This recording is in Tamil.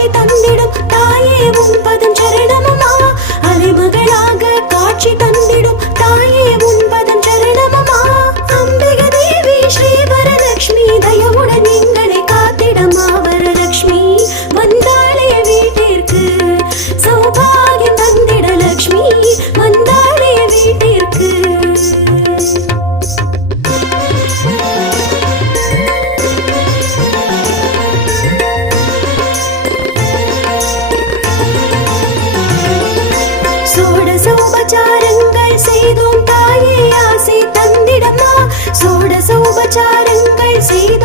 காட்சி தந்திடும் தாயே உன் பதம் சரணமம்மா. அலைமகளாக காட்சி தந்திடும் தாயே உன் பதம் சரணமம்மா. அம்பிக தேவி ஸ்ரீ வரலட்சுமி தயவுடன் எங்களை காத்திடமா வரலட்சுமி. வந்தாளே வீட்டிற்கு சௌபாகியம் தந்திட லட்சுமி, வந்தாளே வீட்டிற்கு. சோடசோபச்சாரங்கள் செய்தோம் தாயே ஆசை தந்திடம்மா. சோடசோபச்சாரங்கள் செய்தோம்